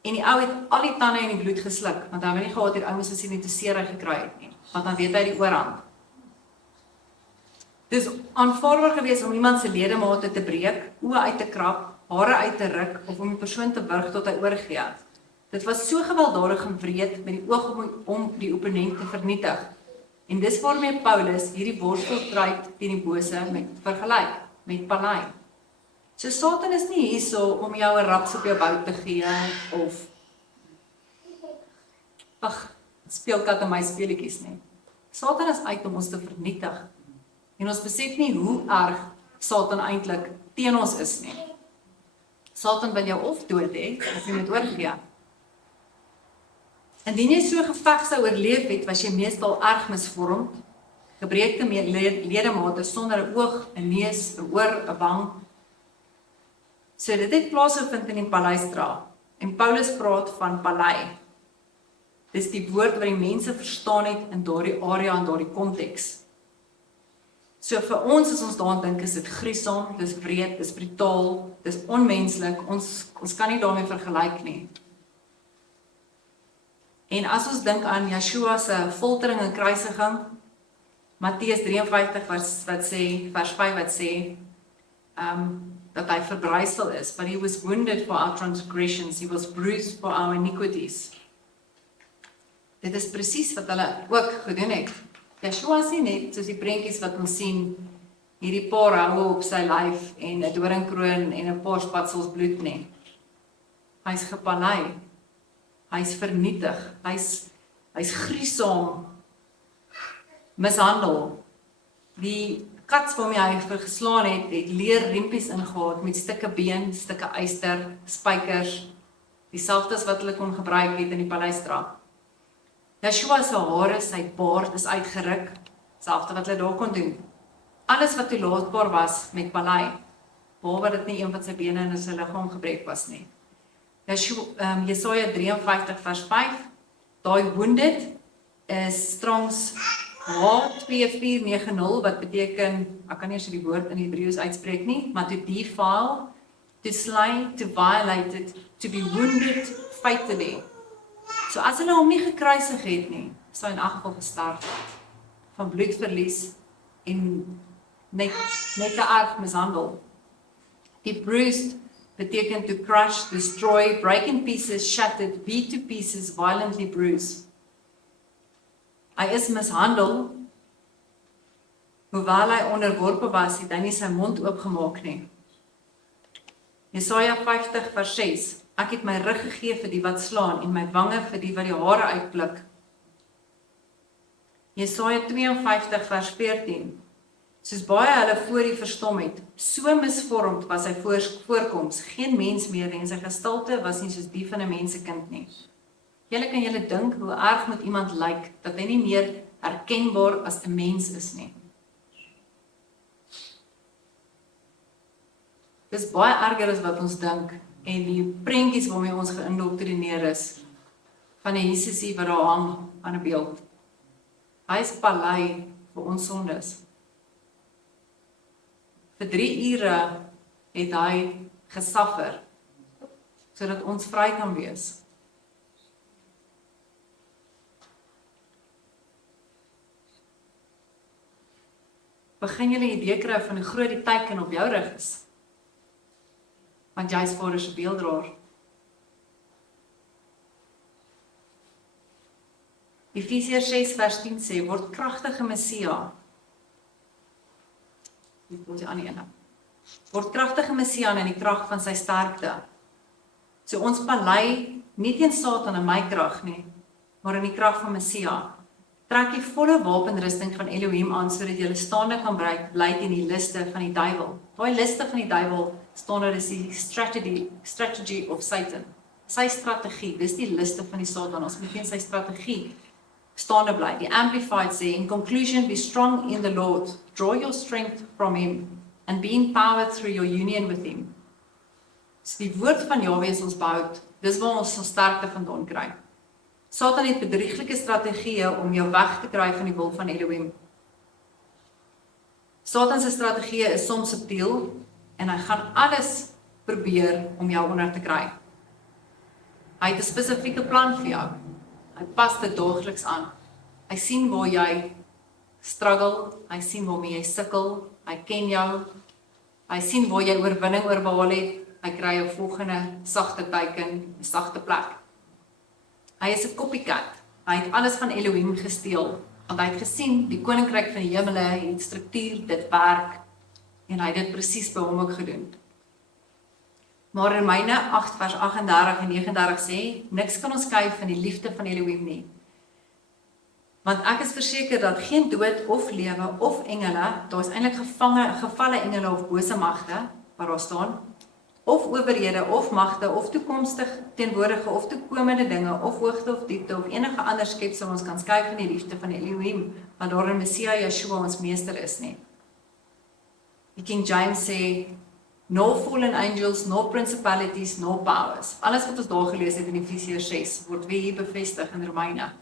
En die ou het al die tande in die bloed gesluk, want hy het nie gehad het ou moes gesien het hoe seer hy gekry het nie, want dan weet hy die oorhand. Dis aanvaarbaar gewees om iemand se ledemate te breek, oë uit te krap, hare uit te ruk, of om die persoon te wurg tot hy oorgee. Dit was so gewelddadig en wreed met die oog om die opponent te vernietig. En dis waarmee Paulus hierdie worstelstryd teen die bose vergelyk, met Palei. So Satan is nie hierso om jou 'n raps op jou bout te gee, of speel kat en my speletjies nie. Satan is uit om ons te vernietig. En ons besef nie hoe erg Satan eintlik teen ons is nie. Satan wil jou of dood hê, of jy moet oorgee. Indien jy so 'n geveg sou oorleef het, was jy meestal erg misvormd, gebreekte ledemate sonder 'n oog, 'n neus, 'n oor, 'n wang. So dit het plaasgevind in die Paleistraat. En Paulus praat van Palei. Dis die woord wat die mense verstaan het in daardie area en daardie konteks. So vir ons as ons daaraan dink, is dit gruisam, dis wreed, dis brutaal, dis onmenslik. Ons kan nie daarmee vergelyk nie. En as ons dink aan Yeshua se foltering en kruisiging, Matteus 53 vers 5 wat sê, dat hy verbrysel is, but he was wounded for our transgressions, he was bruised for our iniquities. Dit is presies wat hulle ook gedoen het. Yeshua is nie net soos die prentjies wat ons sien, hierdie paar houe op sy lyf en 'n doringkroon en 'n paar spatsels bloed nie. Hy's gepalei. Hy's vernietig. Hy's gruisam mishandel. Die kats waarmee hy geslaan het leer riempies ingehaat met stukke been, stukke yster, spykers, dieselfde as wat hulle kon gebruik het in die Paleistraat. Yeshua se hare, sy baard is uitgeruk, selfde wat hulle daar kon doen. Alles wat toelaatbaar was met Palei, behalwe dit nie een van sy bene en sy liggaam gebreek was nie. Jesaja 53 vers 5, daai wounded is Strong's H2490, wat beteken, ek kan nie eens die woord in Hebreëus uitspreek nie, maar to defile, to slay, to violate it, to be wounded fatally. So as hulle hom nie gekruisig het nie, sou hy in elk geval gesterf het, van bloedverlies en net te erg mishandel. Die bruised beteken to crush, destroy, break in pieces, shattered, beat to pieces, violently bruised. Hy is mishandel, hoewel hy onderworpe was, het hy nie sy mond oopgemaak nie. Jesaja 50 vers 6, ek het my rug gegee vir die wat slaan, en my wange vir die wat die hare uitpluk. Jesaja 52 vers 14, soos baie hulle voor U verstom het, so misvormd was sy voorkoms, geen mens meer nie, en sy gestalte was nie soos die van 'n mensekind nie. Julle kan julle dink hoe erg moet iemand lyk, dat hy nie meer herkenbaar as 'n mens is nie. Dis baie erger as wat ons dink, en die prentjies waarmee ons geïndoktrineer is, van die Jesusie wat daar hang aan 'n beeld. Hy is palei vir ons sondes. Vir 3 ure het hy gesuffer, sodat ons vry kan wees. Begin julle 'n idee kry van hoe groot die teken op jou rug is, want jy is Vader se beelddraer. Efesiërs 6 vers 10 sê, word kragtige Messia. Word kragtige Messia in die krag van sy sterkte. So ons palei nie teen Satan en my krag nie, maar in die krag van Messia. Trek die volle wapenrusting van Elohim aan, sodat jy staande kan bly teen die liste van die duiwel. Daai liste van die duiwel staan daar is die strategy of Satan. Sy strategie, dis die liste van die Satan, ons moet teen sy strategie staande bly. Die Amplified sê, in conclusion, be strong in the Lord, draw your strength from him, and be empowered through your union with him. So die woord van Jahwe is ons behoud, dis waar ons ons sterkte vandaan kry. Satan het bedrieglike strategieë om jou weg te kry van die wil van Elohim. Satan se strategieë is soms subtiel, en hy gaan alles probeer om jou onder te kry. Hy het 'n spesifieke plan vir jou. Hy pas dit daagliks aan. Hy sien waar jy struggle, hy sien waarmee jy sukkel, hy ken jou, hy sien waar jy oorwinning oor behaal het, hy kry jou volgende sagte teiken, 'n sagte plek. Hy is 'n copycat, hy het alles van Elohim gesteel, want hy het gesien, die koninkryk van die hemele het struktuur, dit werk, en hy het dit presies by hom ook gedoen. Maar Romeine 8 vers 38 en 39 sê, niks kan ons skei van die liefde van Elohim nie. Want ek is verseker dat geen dood of lewe of engele, daar is eintlik gevalle engele of bose magte, waar daar staan, of owerhede of magte of toekomstig teenwoordige of toekomende dinge of hoogte of diepte of enige ander skepsel ons kan skei van die liefde van Elohim, want daar in Messia Yeshua ons meester is nie. Die King James sê, no fallen angels, no principalities, no powers. Alles wat ons daar gelees het in Efesiërs 6, word weer hier bevestig in Romeine.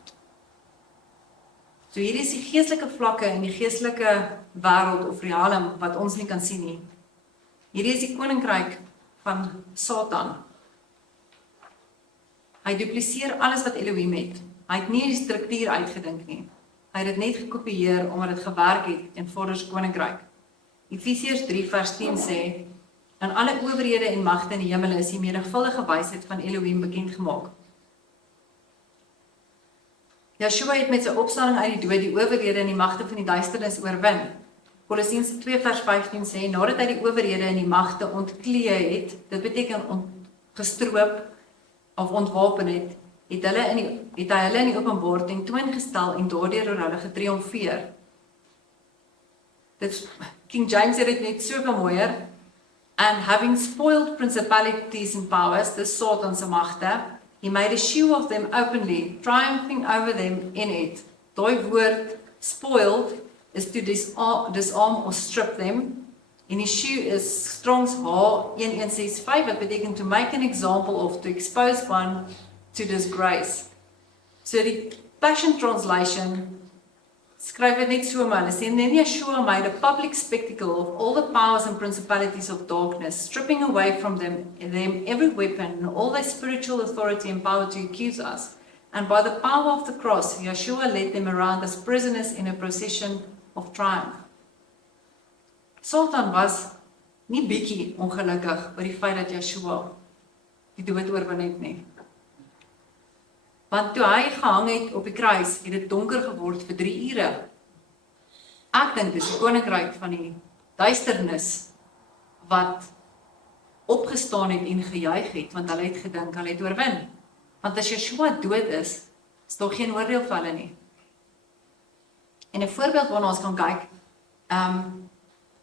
So hier is die geestelike vlakke in die geestelike wêreld of realm wat ons nie kan sien nie. Hierdie is die koninkryk van Satan. Hy dupliseer alles wat Elohim het. Hy het nie die struktuur uitgedink nie. Hy het dit net gekopieer omdat dit gewerk het in Vader se koninkryk. Efesiërs 3 vers 10 sê, aan alle owerhede en magte in die hemel is die menigvuldige wysheid van Elohim bekend gemaak. Yeshua het met sy opstanding uit die dood die owerhede en die magte van die duisternis oorwin. Kolossense 2 vers 15 sê, nadat hy die owerhede en die magte ontklee het, dit beteken gestroop of ontwapen het, het hy hulle in die openbaar tentoongestel en daardeur oor hulle getriomfeer. King James het dit net so mooier, and having spoiled principalities and powers, the Satan se magte, he made a show of them openly, triumphing over them in it. Daai woord spoiled is to disarm or strip them. En die shoe is Strong's H1165, wat beteken to make an example of, to expose one to disgrace. So die Passion Translation skryf dit net so, man. Hulle sê, then Yeshua made a public spectacle of all the powers and principalities of darkness, stripping away from them every weapon and all their spiritual authority and power to accuse us. And by the power of the cross, Yeshua led them around as prisoners in a procession of triumph. Satan was nie bietjie ongelukkig oor die feit dat Yeshua die dood oorwin het nie. Want toe hy gehang het op die kruis, het dit donker geword vir 3 ure. Ek dink dis die koninkryk van die duisternis wat opgestaan het en gejuig het, want hulle het gedink hulle het oorwin. Want as Yeshua dood is daar geen oordeel vir hulle nie. En 'n voorbeeld waarna ons kan kyk,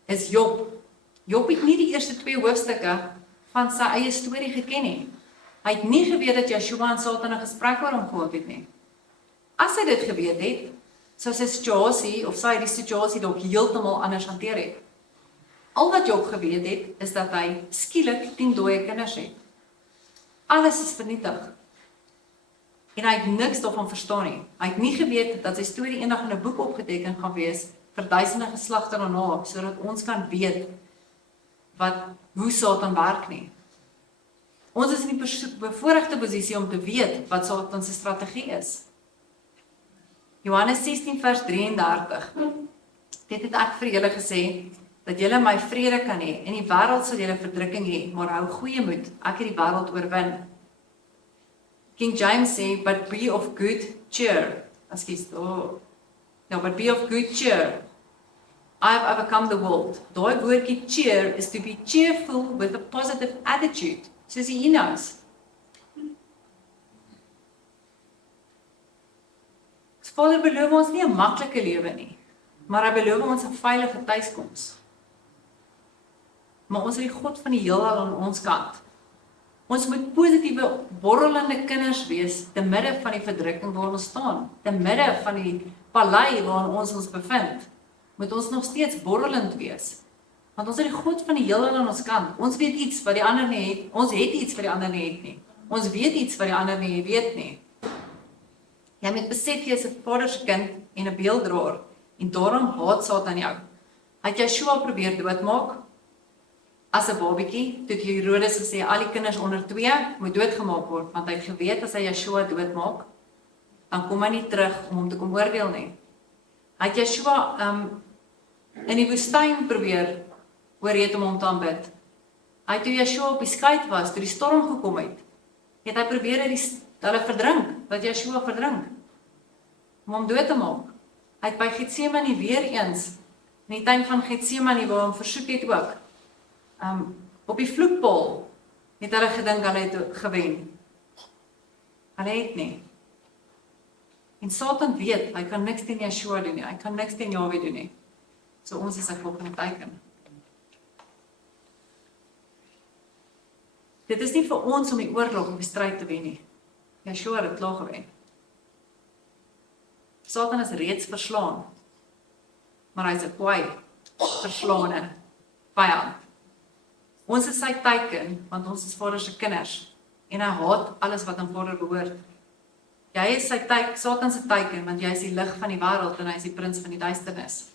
is Job. Job het nie die eerste 2 hoofstukke van sy eie storie geken nie. Hy het nie geweet dat Yeshua en Satan 'n gesprek oor hom gehad het nie. As hy dit geweet het, sou sy situasie of sy die situasie dalk heeltemal anders hanteer het. Al wat Job geweet het, is dat hy skielik 10 dooie kinders het. Alles is vernietig. En hy het niks daarvan verstaan nie. Hy het nie geweet dat sy storie eendag in 'n boek opgeteken gaan wees vir duisende geslagte daarna, sodat ons kan weet hoe Satan werk nie. Ons is in die bevoorregte posisie om te weet wat Satan se strategie is. Johannes 16 vers 33. Dit het ek vir julle gesê, dat julle my vrede kan hê. In die wêreld sal julle verdrukking hê, maar hou goeie moed, ek het die wêreld oorwin. King James sê, but be of good cheer. But be of good cheer. I have overcome the world. Daai woordjie cheer is to be cheerful with a positive attitude, soos die Enos. Vader beloof ons nie 'n maklike lewe nie, maar hy beloof ons 'n veilige tuiskoms. Maar ons het die God van die heelal aan ons kant. Ons moet positiewe, borrelende kinders wees, te midde van die verdrukking waar ons staan, te midde van die palei waarin ons bevind, moet ons nog steeds borrelend wees. Want ons het die God van die heelal aan ons kant. Ons weet iets wat die ander nie het. Ons het iets wat die ander nie het nie. Ons weet iets wat die ander nie weet nie. Jy moet besef jy is 'n Vader se kind en 'n beelddraer, en daarom haat Satan jou. Hy het Yeshua probeer doodmaak as 'n babietjie, toe Herodes gesê al die kinders onder 2 moet doodgemaak word, want hy het geweet as hy Yeshua doodmaak, dan kom hy nie terug om hom te kom oordeel nie. Hy het Yeshua in die woestyn probeer oorreed om hom te aanbid. Hy het toe Yeshua op die skei was, toe die storm gekom het hy probeer hulle verdrink, dat Yeshua verdrink, om hom dood te maak. Hy het by Getsemane weer eens, in die tuin van Getsemane, waar hom versoek het ook, op die vloekpaal, het hulle gedink, hulle het gewen. Hulle het nie. En Satan weet, hy kan niks teen Yeshua doen nie, hy kan niks teen Yahweh doen nie. So ons is sy volgende teken. Dit is nie vir ons om die oorlog of die stryd te wen nie. Yeshua het klaar gewen. Satan is reeds verslaan, maar hy is 'n kwaai, verslaane vyand. Ons is sy teken, want ons is Vader se kinders, en hy haat alles wat aan Vader behoort. Jy is Satan se teken, want jy is die lig van die wêreld, en hy is die prins van die duisternis.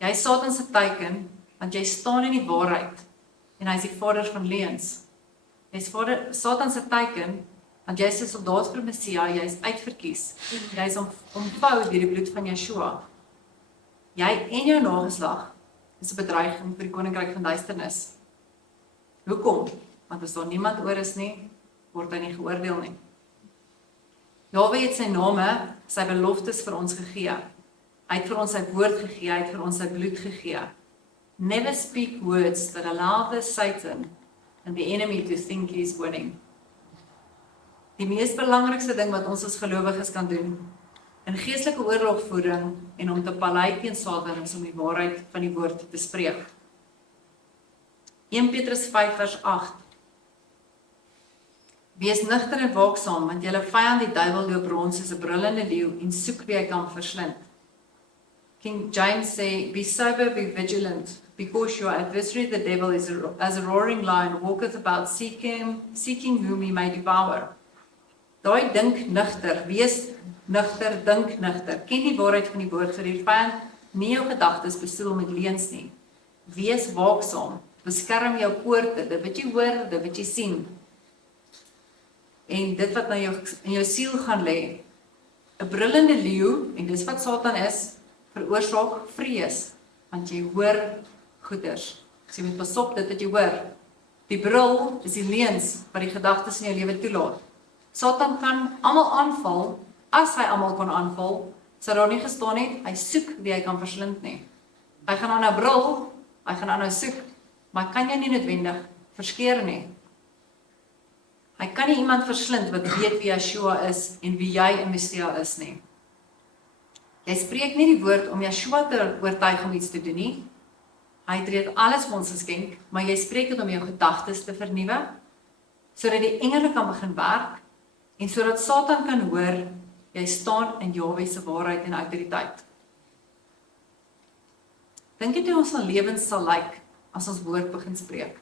Jy is Satan se teken, want jy staan in die waarheid, en hy is die vader van leuns. Jy is Satan se teken, want jy is 'n soldaat vir Messia, jy is uitverkies. Jy is omvou deur die bloed van Yeshua. Jy en jou nageslag is 'n bedreiging vir die koninkryk van duisternis. Hoekom? Want as daar niemand oor is nie, word hy nie geoordeel nie. Jahwe het sy name, sy beloftes vir ons gegee. Hy het vir ons sy woord gegee, hy het vir ons sy bloed gegee. Never speak words that allow the Satan and the enemy to think he is winning. Die mees belangrikste ding wat ons as gelowiges kan doen, in geestelike oorlogvoering en om te palei teen Satan, is om die waarheid van die woord te spreek. 1 Petrus 5 vers 8. Wees nugter en waaksaam, want julle vyand die duiwel loop rond soos 'n brullende leeu en soek wie hy kan verslind. King James say, be sober, be vigilant, because your adversary the devil is as a roaring lion, walketh about seeking whom he may devour. Daai dink nugter, wees nugter, dink nugter. Ken die waarheid van die woord, sodat die vyand nie jou gedagtes besoedel met leuns nie. Wees waaksaam, beskerm jou poorte, dit wat jy hoor, dit wat jy sien. En dit wat in jou siel gaan lê, 'n brullende leeu, en dis wat Satan is, veroorsaak vrees, want jy hoor goeders. So jy moet pas op dit wat jy hoor. Die brul is die leuns wat die gedagtes in jou lewe toelaat. Satan kan almal aanval, as hy almal kon aanval, sou daar nie gestaan het, hy soek wie hy kan verslind nie. Hy gaan aan 'n brul, hy gaan aan 'n soek, maar hy kan jou nie noodwendig verskeer nie. Hy kan nie iemand verslind wat weet wie Yeshua is en wie jy in Messia is nie. Jy spreek nie die woord om Yeshua te oortuig om iets te doen nie. Hy het reeds alles vir ons geskenk, maar jy spreek dit om jou gedagtes te vernuwe, sodat die engele kan begin werk, en sodat Satan kan hoor, jy staan in Jahwe se waarheid en autoriteit. Dink jy hoe ons lewens sal lyk, as ons woord begin spreek?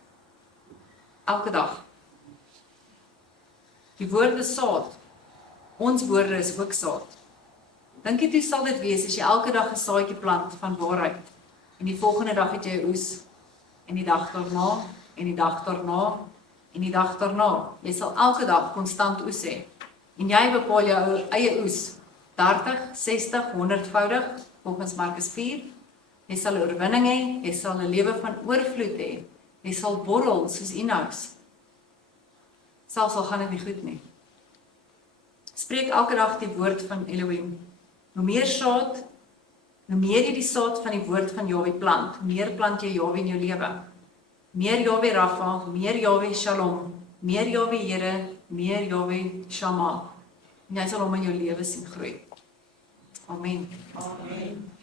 Elke dag. Die woord is saad. Ons woorde is ook saad. Dink jy hoe sal dit wees as jy elke dag 'n saadjie plant van waarheid en die volgende dag het jy 'n oes en die dag daarna en die dag daarna en die dag daarna. Jy sal elke dag konstant oes hê. En jy bepaal jou eie oes 30, 60, 100voudig volgens Markus 4. Jy sal 'n oorwinning hê, jy sal 'n lewe van oorvloed hê. Jy sal borrel soos Enos. Selfs al gaan dit nie goed nie. Spreek elke dag die woord van Elohim. Hoe meer saad, hoe meer jy die saad van die woord van Jahwe plant, hoe meer plant jy Jahwe in jou lewe. Meer Jahwe Rafa, meer Jahwe Shalom, meer Jahwe Here, meer Jahwe Shammah. En jy sal hom in jou lewe sien groei. Amen. Amen.